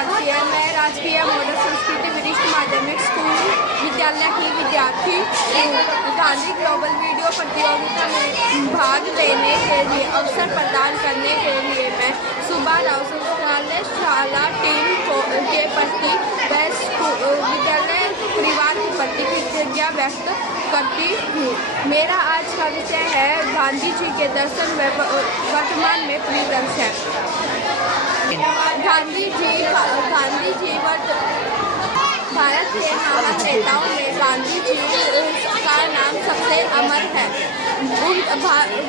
मानती है। मैं राजकीय मॉडल संस्कृति वरिष्ठ माध्यमिक स्कूल विद्यालय की विद्यार्थी हूँ। गांधी ग्लोबल वीडियो प्रतियोगिता में भाग लेने के लिए अवसर प्रदान करने के लिए मैं सुबह राव संग्रहालय शाला टीम के प्रति विद्यालय परिवार के प्रति कृतज्ञता व्यक्त करती हूँ। मेरा आज का विषय है गांधी जी के दर्शन वर्तमान में परिदर्श है। गांधी जी भारत के महान नेताओं में गांधी जी का नाम सबसे अमर है।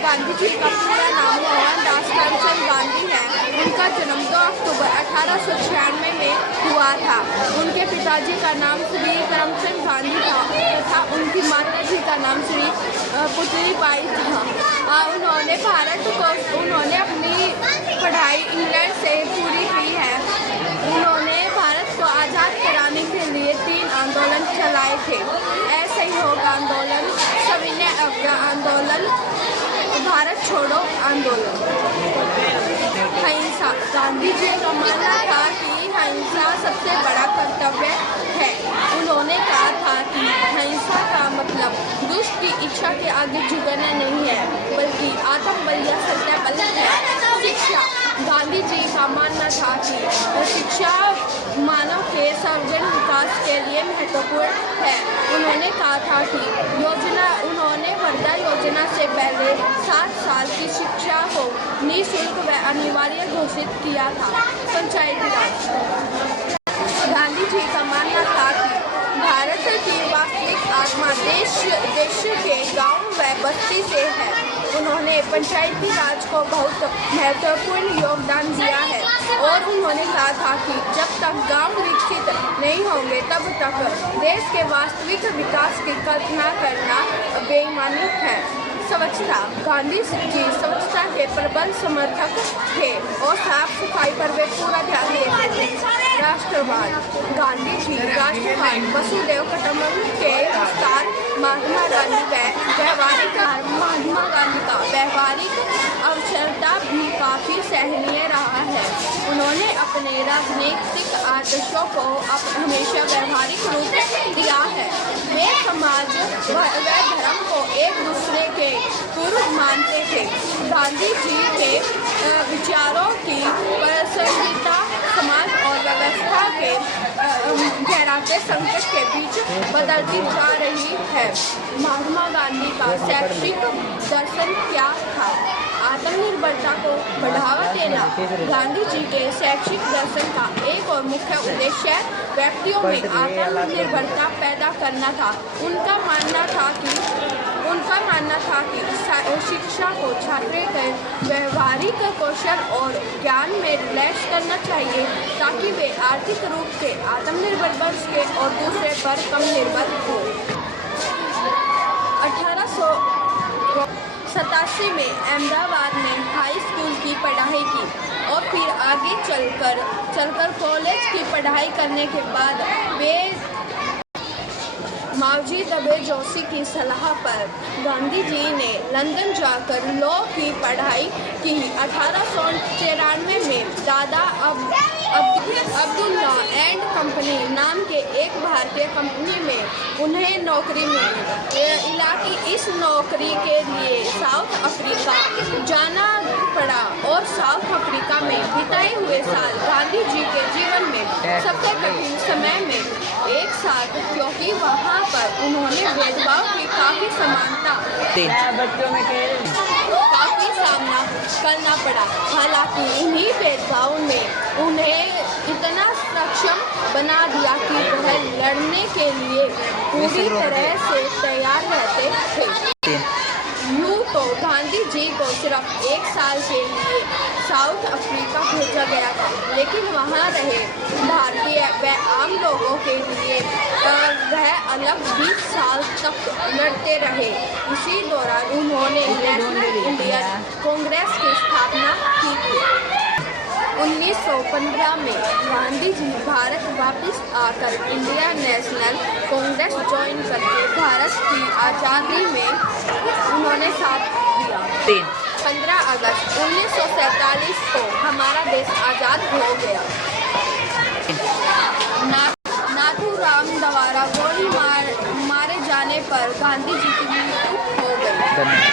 गांधी जी का पूरा नाम मोहनदास करमचंद गांधी है। उनका जन्म 2 अक्टूबर 1896 में हुआ था। उनके पिताजी का नाम श्री करमचंद गांधी था। उनकी माता जी का नाम श्री पुतलीबाई था। उन्होंने अपनी पढ़ाई इंग्लैंड से पूरी की है। उन्होंने भारत को आज़ाद कराने के लिए 3 आंदोलन चलाए थे: असहयोग आंदोलन, सविनय आंदोलन, भारत छोड़ो आंदोलन। अहिंसा। गांधी जी का मानना था कि अहिंसा सबसे बड़ा कर्तव्य है। उन्होंने कहा था कि अहिंसा का मतलब दुष्ट की इच्छा के आगे झुकना नहीं है, बल्कि आत्मबल या सत्याबल है। शिक्षा। गांधी जी का मानना था कि शिक्षा मानव के सर्वजन विकास के लिए महत्वपूर्ण है। उन्होंने कहा था कि उन्होंने वर्धा योजना से पहले 7 साल की शिक्षा को निःशुल्क व अनिवार्य घोषित किया था। पंचायती राज। गांधी जी का मानना था कि भारत की वास्तविक आत्मा देश के गांव व बस्ती से है। उन्होंने पंचायती राज को बहुत महत्वपूर्ण योगदान दिया है और उन्होंने कहा था कि जब तक गांव विकसित नहीं होंगे तब तक देश के वास्तविक विकास की कल्पना करना बेईमानी है। स्वच्छता। गांधी जी स्वच्छता के प्रबल समर्थक थे और साफ सफाई पर वे पूरा ध्यान देते थे। राष्ट्रवाद। गांधी जी राष्ट्रवाद, वसुदेव कुटुंबकम के विस्तार, महात्मा गांधी का व्यवहारिक अवसरता भी काफ़ी सराहनीय रहा है। उन्होंने अपने राजनीतिक आदर्शों को हमेशा व्यवहारिक रूप दिया है। वे समाज व धर्म को एक दूसरे के पूरक मानते थे। गांधी जी के विचारों की प्रासंगिकता समाज और व्यवस्था के गहराते संकट के बीच बदलती जा रही है। महात्मा गांधी का शैक्षिक दर्शन क्या था? आत्मनिर्भरता को बढ़ावा देना। गांधी जी के शैक्षिक दर्शन का एक और मुख्य उद्देश्य व्यक्तियों में आत्मनिर्भरता पैदा करना था। उनका मानना था कि शिक्षा को छात्रों के व्यवहारिक कौशल और ज्ञान में लैस करना चाहिए ताकि वे आर्थिक रूप से आत्मनिर्भर बन सके और दूसरे पर कम निर्भर हो। 1887 में अहमदाबाद में हाई स्कूल की पढ़ाई की और फिर आगे चलकर कॉलेज की पढ़ाई करने के बाद वे मावजी दबे जोशी की सलाह पर गांधी जी ने लंदन जाकर लॉ की पढ़ाई की। 1893 में दादा अब्दुल्ला एंड कंपनी नाम के एक भारतीय कंपनी में उन्हें नौकरी मिली। इस नौकरी के लिए साउथ अफ्रीका जाना पड़ा और साउथ अफ्रीका में बिताए हुए साल गांधी जी के जीवन में सबसे कठिन समय में एक साथ, क्योंकि वहाँ पर उन्होंने भेदभाव की काफ़ी सामना करना पड़ा। हालांकि इन्हीं भेदभाव ने उन्हें इतना सक्षम बना दिया कि वह लड़ने के लिए पूरी तरह से तैयार रहते थे। यूँ तो गांधी जी को सिर्फ 1 साल के लिए साउथ अफ्रीका भेजा गया था, लेकिन वहाँ रहे भारतीय व आम लोगों के लिए वह अलग 20 साल तक लड़ते रहे। इसी दौरान उन्होंने नेशनल इंडियन कांग्रेस की स्थापना की थी। 1915 में गांधी जी भारत वापस आकर इंडियन नेशनल कांग्रेस ज्वाइन करके भारत की आज़ादी में उन्होंने साथ दिया। 15 अगस्त 1947 को हमारा देश आज़ाद हो गया। द्वारा गोली मारे जाने पर गांधी जी की मृत्यु हो गई। धन्यवाद।